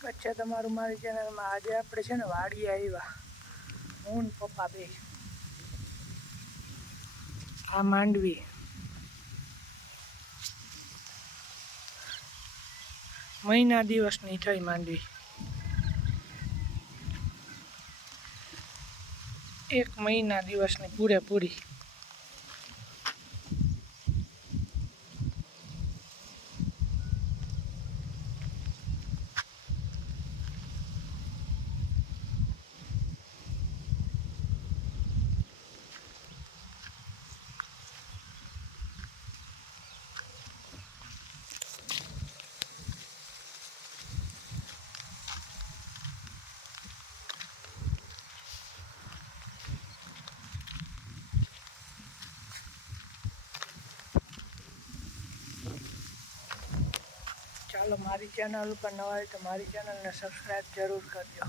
સ્વાગત તમારું મારી ચેનલમાં આજે આપણે છે ને વાડી આવ્યા. હું પપ્પા બે. આ માંડવી. મહિના દિવસની થઈ માંડવી. એક મહિના દિવસની પૂરેપૂરી. ચાલો મારી ચેનલ ઉપર નવા હોય તો મારી ચેનલને સબસ્ક્રાઈબ જરૂર કરજો.